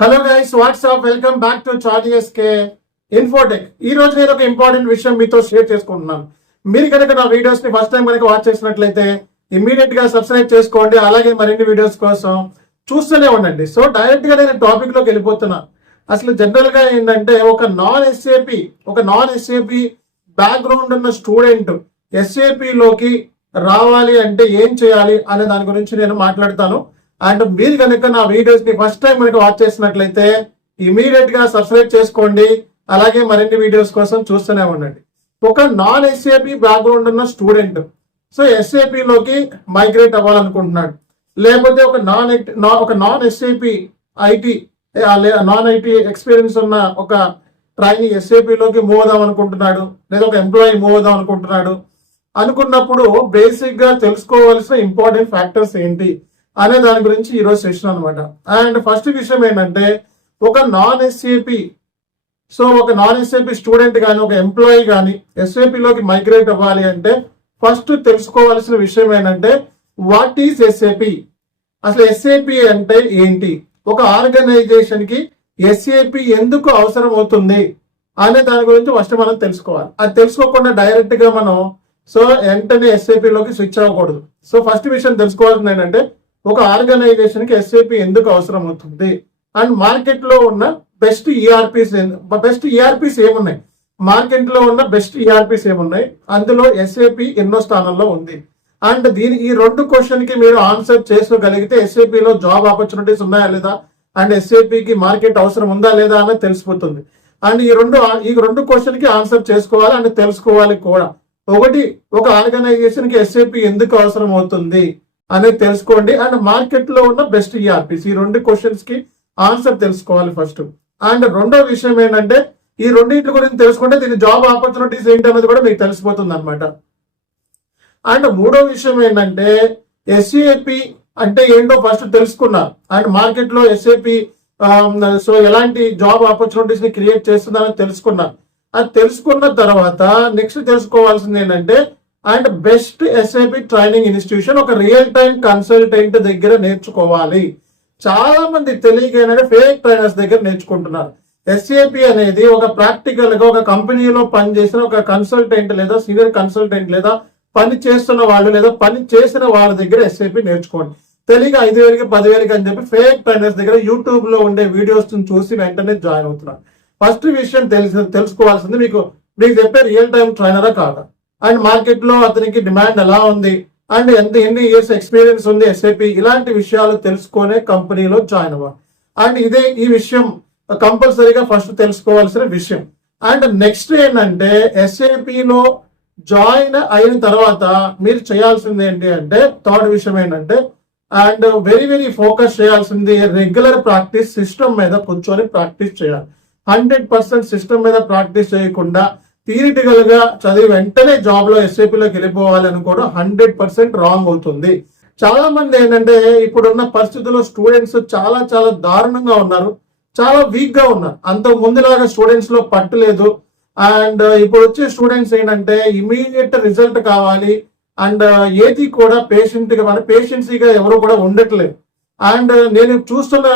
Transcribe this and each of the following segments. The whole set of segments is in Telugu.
Hello guys, what's up, welcome back to చార్జీఎస్కే ఇన్ఫోటెక్. ఈ రోజు నేను ఒక ఇంపార్టెంట్ విషయం మీతో షేర్ చేసుకుంటున్నాను. మీరు కనుక నా వీడియోస్ ని ఫస్ట్ టైం కనుక వాచ్ చేసినట్లయితే ఇమీడియట్ గా సబ్స్క్రైబ్ చేసుకోండి. అలాగే మరిన్ని వీడియోస్ కోసం చూస్తూనే ఉండండి. సో డైరెక్ట్ గా నేను టాపిక్ లోకి వెళ్ళిపోతున్నా. అసలు జనరల్ గా ఏంటంటే ఒక నాన్ ఎస్ఏపి బ్యాక్గ్రౌండ్ ఉన్న స్టూడెంట్ ఎస్ఏపి లోకి రావాలి అంటే ఏం చేయాలి అనే దాని గురించి నేను మాట్లాడతాను. అండ్ మీరు కనుక నా వీడియోస్ ని ఫస్ట్ టైం కనుక వాచ్ చేసినట్లయితే ఇమీడియట్ గా సబ్స్క్రైబ్ చేసుకోండి. అలాగే మరిన్ని వీడియోస్ కోసం చూస్తూనే ఉండండి. ఒక నాన్ ఎస్ఏపి బ్యాక్గ్రౌండ్ ఉన్న స్టూడెంట్ సో ఎస్ఏపి లోకి మైగ్రేట్ అవ్వాలనుకుంటున్నాడు, లేకపోతే ఒక non SAP IT non IT experience ఉన్న ఒక ట్రైనింగ్ ఎస్ఏపి లోకి మూవ్ అవుదాం అనుకుంటున్నాడు, లేదా ఒక ఎంప్లాయీ మూవ్ అవుదాం అనుకున్నప్పుడు బేసిక్ గా తెలుసుకోవాల్సిన ఇంపార్టెంట్ ఫ్యాక్టర్స్ ఏంటి అనే దాని గురించి ఈరోజు సెషన్ అనమాట. అండ్ ఫస్ట్ విషయం ఏంటంటే ఒక నాన్ ఎస్ఏపి స్టూడెంట్ కానీ ఒక ఎంప్లాయీ కానీ ఎస్ఏపిలోకి మైగ్రేట్ అవ్వాలి అంటే ఫస్ట్ తెలుసుకోవాల్సిన విషయం ఏంటంటే వాట్ ఈస్ ఎస్ఏపి, అసలు ఎస్ఏపి అంటే ఏంటి, ఒక ఆర్గనైజేషన్ కి ఎస్ఏపి ఎందుకు అవసరం అవుతుంది అనే దాని గురించి ఫస్ట్ మనం తెలుసుకోవాలి. అది తెలుసుకోకుండా డైరెక్ట్ గా మనం వెంటనే ఎస్ఏపిలోకి స్విచ్ అవ్వకూడదు. సో ఫస్ట్ విషయం తెలుసుకోవాల్సింది ఏంటంటే ఒక ఆర్గనైజేషన్ కి ఎస్ఏపి ఎందుకు అవసరం అవుతుంది అండ్ మార్కెట్ లో ఉన్న బెస్ట్ ఈఆర్పీస్ ఏమున్నాయి, మార్కెట్ లో ఉన్న బెస్ట్ ఈఆర్పీస్ ఏమున్నాయి, అందులో ఎస్ఏపి ఎన్నో స్థానంలో ఉంది. అండ్ ఈ రెండు క్వశ్చన్ కి మీరు ఆన్సర్ చేసుకోగలిగితే ఎస్ఏపిలో జాబ్ ఆపర్చునిటీస్ ఉన్నాయా లేదా అండ్ ఎస్ఏపికి మార్కెట్ అవసరం ఉందా లేదా అనేది తెలిసిపోతుంది. అండ్ ఈ రెండు క్వశ్చన్ కి ఆన్సర్ చేసుకోవాలి అండ్ తెలుసుకోవాలి కూడా. ఒకటి, ఒక ఆర్గనైజేషన్ కి ఎస్ఏపి ఎందుకు అవసరం అవుతుంది అనేది తెలుసుకోండి. అండ్ మార్కెట్ లో ఉన్న బెస్ట్ ఈఆర్పీస్, ఈ రెండు క్వశ్చన్స్ కి ఆన్సర్ తెలుసుకోవాలి ఫస్ట్. అండ్ రెండో విషయం ఏంటంటే ఈ రెండింటి గురించి తెలుసుకుంటే దీని జాబ్ ఆపర్చునిటీస్ ఏంటి అనేది కూడా మీకు తెలిసిపోతుంది అనమాట. అండ్ మూడో విషయం ఏంటంటే ఎస్ఏపి అంటే ఏంటో ఫస్ట్ తెలుసుకున్నారు అండ్ మార్కెట్ లో ఎస్ఏపి ఎలాంటి జాబ్ ఆపర్చునిటీస్ ని క్రియేట్ చేస్తుందని తెలుసుకున్నారు. అది తెలుసుకున్న తర్వాత నెక్స్ట్ తెలుసుకోవాల్సింది ఏంటంటే and best SAP training institution, ఒక రియల్ టైం కన్సల్టెంట్ దగ్గర నేర్చుకోవాలి. చాలా మంది తెలియక ఫేక్ ట్రైనర్స్ దగ్గర నేర్చుకుంటున్నారు. ఎస్ఏపి అనేది ఒక ప్రాక్టికల్ గా ఒక కంపెనీలో పనిచేసిన ఒక కన్సల్టెంట్ లేదా సీనియర్ కన్సల్టెంట్ లేదా పని చేస్తున్న వాళ్ళు లేదా పని చేసిన వాళ్ళ దగ్గర ఎస్ఏపి నేర్చుకోండి. తెలియక 5,000కి 10,000కి అని చెప్పి ఫేక్ ట్రైనర్స్ దగ్గర యూట్యూబ్ లో ఉండే వీడియోస్ చూసి వెంటనే జాయిన్ అవుతున్నారు. ఫస్ట్ విషయం తెలుసుకోవాల్సింది మీకు చెప్పే రియల్ టైం ట్రైనరా కాదా, అండ్ మార్కెట్ లో అతనికి డిమాండ్ ఎలా ఉంది అండ్ ఎన్ని ఇయర్స్ ఎక్స్పీరియన్స్ ఉంది ఎస్ఏపి, ఇలాంటి విషయాలు తెలుసుకునే కంపెనీలో జాయిన్ అవ్వాలి. అండ్ ఈ విషయం కంపల్సరీగా ఫస్ట్ తెలుసుకోవాల్సిన విషయం. అండ్ నెక్స్ట్ ఏంటంటే ఎస్ఏపిలో జాయిన్ అయిన తర్వాత మీరు చేయాల్సింది ఏంటి అంటే థర్డ్ విషయం ఏంటంటే అండ్ వెరీ వెరీ ఫోకస్ చేయాల్సింది రెగ్యులర్ ప్రాక్టీస్, సిస్టమ్ మీద కూర్చొని ప్రాక్టీస్ చేయాలి. 100% సిస్టమ్ మీద ప్రాక్టీస్ చేయకుండా థియరిటికల్ గా చదివి వెంటనే జాబ్ లో ఎస్ఏపిలోకి వెళ్ళిపోవాలి అనుకోవడం 100% రాంగ్ అవుతుంది. చాలా మంది ఏంటంటే ఇప్పుడున్న పరిస్థితుల్లో స్టూడెంట్స్ చాలా చాలా దారుణంగా ఉన్నారు, చాలా వీక్ గా ఉన్నారు. అంత ముందులాగా స్టూడెంట్స్ లో పట్టలేదు. అండ్ ఇప్పుడు వచ్చే స్టూడెంట్స్ ఏంటంటే ఇమీడియట్ రిజల్ట్ కావాలి అండ్ ఏది కూడా పేషెన్సీగా ఎవరు కూడా ఉండట్లేదు. అండ్ నేను చూస్తున్న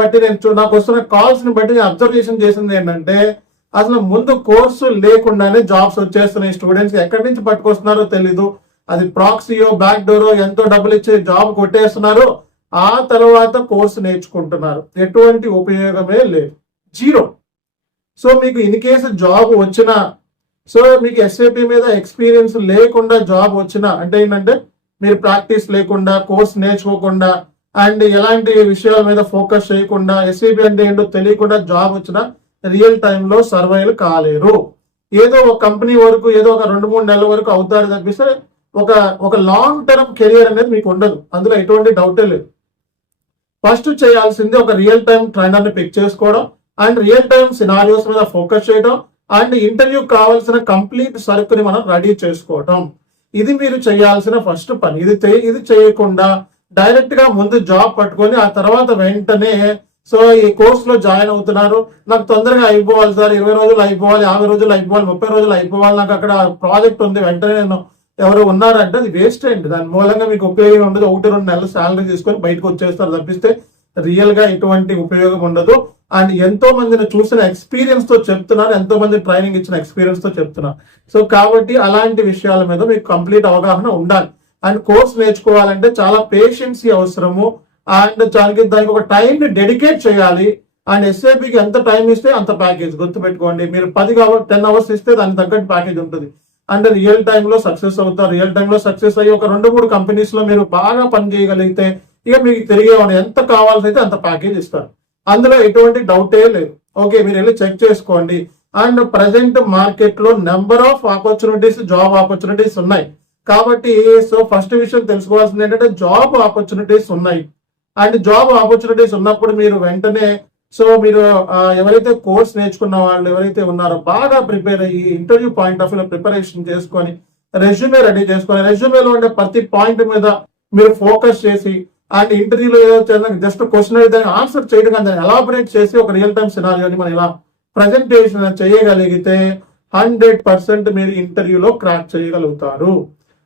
బట్టి నాకు వస్తున్న కాల్స్ ని బట్టి అబ్జర్వేషన్ చేసింది ఏంటంటే అసలు ముందు కోర్సు లేకుండానే జాబ్స్ వచ్చేస్తున్నాయి. స్టూడెంట్స్ ఎక్కడి నుంచి పట్టుకొస్తున్నారో తెలీదు. అది ప్రాక్సీయో బ్యాక్ డోరో ఎంతో డబ్బులు ఇచ్చి జాబ్ కొట్టేస్తున్నారు, ఆ తర్వాత కోర్సు నేర్చుకుంటున్నారు. ఎటువంటి ఉపయోగమే లేదు, జీరో. సో మీకు ఇన్ కేసు జాబ్ వచ్చినా మీకు ఎస్ఏపి మీద ఎక్స్పీరియన్స్ లేకుండా జాబ్ వచ్చినా అంటే ఏంటంటే మీరు ప్రాక్టీస్ లేకుండా కోర్స్ నేర్చుకోకుండా అండ్ ఎలాంటి విషయాల మీద ఫోకస్ చేయకుండా ఎస్ఏపి అంటే ఏంటో తెలియకుండా జాబ్ వచ్చినా రియల్ టైంలో సర్వైవ్ కాలేరు. ఏదో ఒక కంపెనీ వరకు ఏదో ఒక 2-3 నెలల వరకు అవుతారు తప్పిస్తే ఒక లాంగ్ టర్మ్ కెరియర్ అనేది మీకు ఉండదు, అందులో ఎటువంటి డౌటే లేదు. ఫస్ట్ చేయాల్సింది ఒక రియల్ టైం ట్రైనర్ ని పిక్ చేసుకోవడం అండ్ రియల్ టైం సినారియోస్ మీద ఫోకస్ చేయడం అండ్ ఇంటర్వ్యూ కావాల్సిన కంప్లీట్ సరుకుని మనం రెడీ చేసుకోవడం. ఇది మీరు చేయాల్సిన ఫస్ట్ పని. ఇది చేయకుండా డైరెక్ట్ గా ముందు జాబ్ పట్టుకొని ఆ తర్వాత వెంటనే ఈ కోర్స్ లో జాయిన్ అవుతున్నారు, నాకు తొందరగా అయిపోవాలి సార్, 20 రోజులు అయిపోవాలి, 50 రోజులు అయిపోవాలి, 30 రోజులు అయిపోవాలి, నాకు అక్కడ ప్రాజెక్ట్ ఉంది, వెంటనే నేను ఎవరు ఉన్నారంటే అది వేస్ట్ అయింది. దాని మూలంగా మీకు ఉపయోగం ఉండదు. 1-2 నెలలు శాలరీ తీసుకొని బయటకు వచ్చేస్తారు తప్పిస్తే రియల్ గా ఎటువంటి ఉపయోగం ఉండదు. అండ్ ఎంతో మందిని చూసిన ఎక్స్పీరియన్స్ తో చెప్తున్నాను, ఎంతో మంది ట్రైనింగ్ ఇచ్చిన ఎక్స్పీరియన్స్ తో చెప్తున్నాను. సో కాబట్టి అలాంటి విషయాల మీద మీకు కంప్లీట్ అవగాహన ఉండాలి. అండ్ కోర్స్ నేర్చుకోవాలంటే చాలా పేషెన్సీ అవసరము. అండ్ దానికి ఒక టైం ని డెడికేట్ చేయాలి. అండ్ ఎస్ఏపికి ఎంత టైం ఇస్తే అంత ప్యాకేజ్ గుర్తుపెట్టుకోండి. మీరు 10 అవర్స్ ఇస్తే దానికి తగ్గట్టు ప్యాకేజ్ ఉంటుంది. అండ్ రియల్ టైంలో సక్సెస్ అవుతారు. రియల్ టైంలో సక్సెస్ అయ్యి ఒక 2-3 కంపెనీస్ లో మీరు బాగా పని చేయగలిగితే ఇక మీకు తిరిగే ఎంత కావాల్సి అయితే అంత ప్యాకేజ్ ఇస్తారు. అందులో ఎటువంటి డౌటే లేదు. ఓకే, మీరు వెళ్ళి చెక్ చేసుకోండి. అండ్ ప్రజెంట్ మార్కెట్ లో number of opportunities, job opportunities ఉన్నాయి. కాబట్టి సో ఫస్ట్ విషయం తెలుసుకోవాల్సింది ఏంటంటే జాబ్ ఆపర్చునిటీస్ ఉన్నాయి. అండ్ జాబ్ ఆపర్చునిటీస్ ఉన్నప్పుడు మీరు వెంటనే మీరు ఎవరైతే కోర్స్ నేర్చుకున్న వాళ్ళు ఎవరైతే ఉన్నారో బాగా ప్రిపేర్ అయ్యి interview point of view preparation చేసుకొని రెజ్యూమే రెడీ చేసుకొని రెజ్యూమేలో ఉండే ప్రతి పాయింట్ మీద మీరు ఫోకస్ చేసి అండ్ ఇంటర్వ్యూలో ఏదో జస్ట్ క్వశ్చన్ అయితే ఆన్సర్ చేయడం కానీ దాన్ని ఎలాబరేట్ చేసి ఒక రియల్ టైమ్ సినారియోని మనం ఇలా ప్రజెంటేషన్ చేయగలిగితే 100% మీరు ఇంటర్వ్యూలో క్రాక్ చేయగలుగుతారు.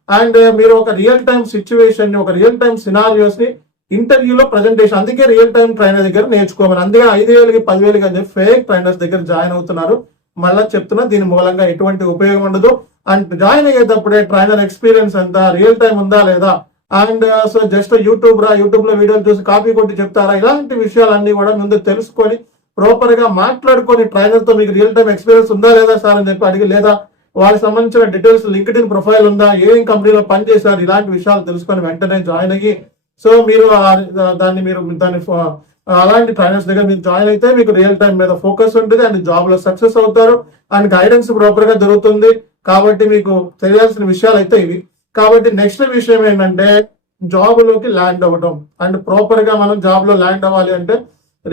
అండ్ మీరు ఒక రియల్ టైమ్ సిచ్యువేషన్ ఒక రియల్ టైమ్ సినారియోస్ ని ఇంటర్వ్యూలో ప్రజెంటేషన్, అందుకే రియల్ టైమ్ ట్రైనర్ దగ్గర నేర్చుకోమని, అందుకే 5,000కి 10,000కి అని చెప్పి ఫేక్ ట్రైనర్స్ దగ్గర జాయిన్ అవుతున్నారు. మళ్ళీ చెప్తున్నా, దీని మూలంగా ఎటువంటి ఉపయోగం ఉండదు. అండ్ జాయిన్ అయ్యేటప్పుడే ట్రైనర్ ఎక్స్పీరియన్స్ ఎంత, రియల్ టైం ఉందా లేదా, అండ్ సో జస్ట్ యూట్యూబ్ లో వీడియోలు చూసి కాపీ కొట్టి చెప్తారా, ఇలాంటి విషయాలన్నీ కూడా ముందు తెలుసుకొని ప్రాపర్ గా మాట్లాడుకొని ట్రైనర్ తో మీకు రియల్ టైం ఎక్స్పీరియన్స్ ఉందా లేదా సార్ అని చెప్పి అడిగి, లేదా వాళ్ళకి సంబంధించిన డీటెయిల్స్ లింక్డ్ఇన్ ప్రొఫైల్ ఉందా, ఏం కంపెనీలో పనిచేశారు, ఇలాంటి విషయాలు తెలుసుకొని వెంటనే జాయిన్ అయ్యి సో మీరు దాన్ని అలాంటి ట్రైనర్స్ దగ్గర మీరు జాయిన్ అయితే మీకు రియల్ టైం మీద ఫోకస్ ఉంటుంది అండ్ జాబ్ లో సక్సెస్ అవుతారు అండ్ గైడెన్స్ ప్రాపర్ గా జరుగుతుంది. కాబట్టి మీకు తెలియాల్సిన విషయాలు అయితే ఇవి. కాబట్టి నెక్స్ట్ విషయం ఏంటంటే జాబ్ లోకి ల్యాండ్ అవ్వడం. అండ్ ప్రాపర్ గా మనం జాబ్ లో ల్యాండ్ అవ్వాలి అంటే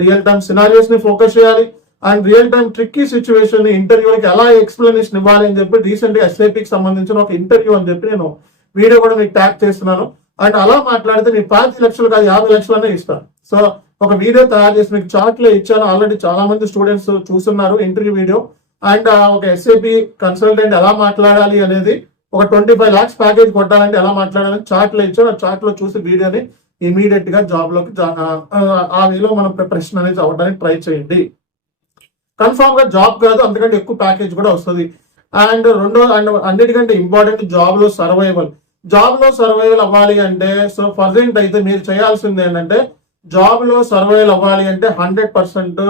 రియల్ టైమ్ సినారియోస్ ని ఫోకస్ చేయాలి. And real time tricky situation ఇంటర్వ్యూలకి ఎలా ఎక్స్ప్లెనేషన్ ఇవ్వాలి అని చెప్పి రీసెంట్ గా ఎస్ఐపికి సంబంధించిన ఒక ఇంటర్వ్యూ అని చెప్పి నేను వీడియో కూడా మీకు ట్యాగ్ చేస్తున్నాను. అండ్ అలా మాట్లాడితే మీకు 5 లక్షలు కాదు 50 లక్షలనే ఇస్తాను. సో ఒక వీడియో తయారు చేసి మీకు చార్ట్ లో ఇచ్చాను. ఆల్రెడీ చాలా మంది స్టూడెంట్స్ చూస్తున్నారు ఇంటర్వ్యూ వీడియో. అండ్ ఒక ఎస్ఏపి కన్సల్టెంట్ ఎలా మాట్లాడాలి అనేది, ఒక 25 lakhs ప్యాకేజ్ కొట్టాలంటే ఎలా మాట్లాడాలని చార్ట్ లో ఇచ్చాను. ఆ చార్ట్ లో చూసి వీడియోని ఇమీడియట్ గా జాబ్ లోకి ఆ వేలో మనం ప్రిపరేషన్ అనేది అవ్వడానికి ట్రై చేయండి. కన్ఫామ్ గా జాబ్ కాదు, అందుకంటే ఎక్కువ ప్యాకేజ్ కూడా వస్తుంది. అండ్ అన్నిటికంటే ఇంపార్టెంట్ జాబ్ లో సర్వైవల్. జాబ్ లో సర్వైవల్ అవ్వాలి అంటే సో ప్రజెంట్ అయితే మీరు చేయాల్సింది ఏంటంటే జాబ్ లో సర్వైవల్ అవ్వాలి అంటే 100%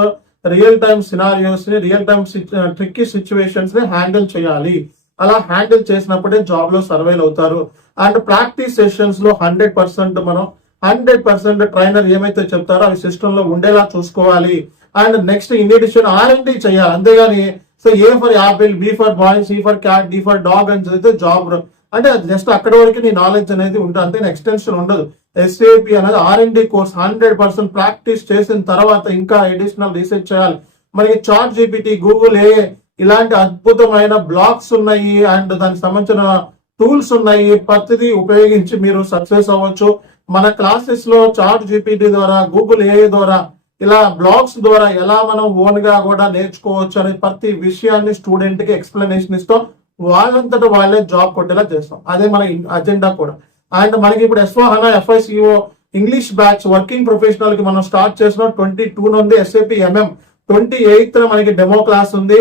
రియల్ టైమ్ సినారియోస్ ని, రియల్ టైమ్ ట్రిక్కీ సిచ్యువేషన్స్ ని హ్యాండిల్ చేయాలి. అలా హ్యాండిల్ చేసినప్పుడే జాబ్ లో సర్వైవల్ అవుతారు. అండ్ ప్రాక్టీస్ సెషన్స్ లో 100% మనం 100% ట్రైనర్ ఏమైతే చెప్తారో అవి సిస్టమ్ లో ఉండేలా చూసుకోవాలి. And next in addition R&D చేయాలి. అంతేగాని so a for apple, b for boy, c for cat, d for dog అని చదివితే జాబ్ అంటే అది జస్ట్ అక్కడ వరకు నీ నాలెడ్జ్ అనేది ఉంటుంది, అంతే ఎక్స్టెన్షన్ ఉండదు. ఎస్ఏపి అనేది R&D కోర్స్ 100% ప్రాక్టీస్ చేసిన తర్వాత ఇంకా అడిషనల్ రీసెర్చ్ చేయాలి. మనకి చాట్ జీపీటీ, గూగుల్ ఏ ఇలాంటి అద్భుతమైన బ్లాగ్స్ ఉన్నాయి అండ్ దానికి సంబంధించిన టూల్స్ ఉన్నాయి. ప్రతిదీ ఉపయోగించి మీరు సక్సెస్ అవ్వచ్చు. మన క్లాసెస్ లో చాట్ జీపీటీ ద్వారా, గూగుల్ ఏ ద్వారా, ఇలా బ్లాగ్స్ ద్వారా ఎలా మనం ఓన్ గా కూడా నేర్చుకోవచ్చు అనే ప్రతి విషయాన్ని స్టూడెంట్ కి ఎక్స్ప్లెనేషన్ ఇస్తాం. వాళ్ళంతటా వాళ్ళే జాబ్ కొట్టేలా చేస్తాం. అదే మన అజెండా కూడా. అండ్ మనకి ఇప్పుడు S/4HANA FICO English batch working professional కి మనం స్టార్ట్ చేస్తున్నాం. 22 ఉంది. SAP MM 28th మనకి డెమో క్లాస్ ఉంది.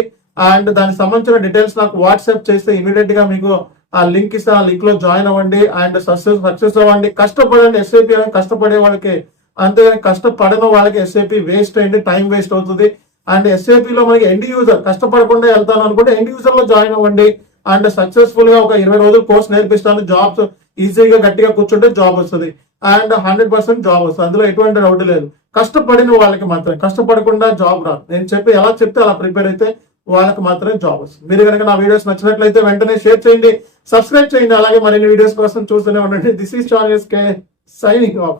అండ్ దానికి సంబంధించిన డీటెయిల్స్ నాకు వాట్సాప్ చేస్తే ఇమీడియట్ గా మీకు ఆ లింక్ ఇస్తే ఆ లింక్ లో జాయిన్ అవ్వండి అండ్ సక్సెస్ అవ్వండి. కష్టపడండి. SAP అనేది కష్టపడే వాళ్ళకి, అంతేగాని కష్టపడని వాళ్ళకి SAP వేస్ట్ అయింది, టైం వేస్ట్ అవుతుంది. అండ్ SAP లో మనకి ఎండ్ యూజర్ కష్టపడకుండా వెళ్తాను అనుకుంటే ఎండ్ యూజర్ లో జాయిన్ అవ్వండి. అండ్ సక్సెస్ఫుల్ గా ఒక 20 రోజులు కోర్స్ నేర్పిస్తాను. జాబ్స్ ఈజీగా గట్టిగా కూర్చుంటే జాబ్ వస్తుంది అండ్ 100% జాబ్ వస్తుంది. అందులో ఎటువంటి డౌట్ లేదు. కష్టపడిన వాళ్ళకి మాత్రమే, కష్టపడకుండా జాబ్ రాదు. నేను ఎలా చెప్తే అలా ప్రిపేర్ అయితే వాళ్ళకి మాత్రమే జాబ్ వస్తుంది. మీరు కనుక నా వీడియోస్ నచ్చినట్లయితే వెంటనే షేర్ చేయండి, సబ్స్క్రైబ్ చేయండి. అలాగే మరిన్ని వీడియోస్ కోసం చూస్తూనే ఉండండి. This is Charles K signing off.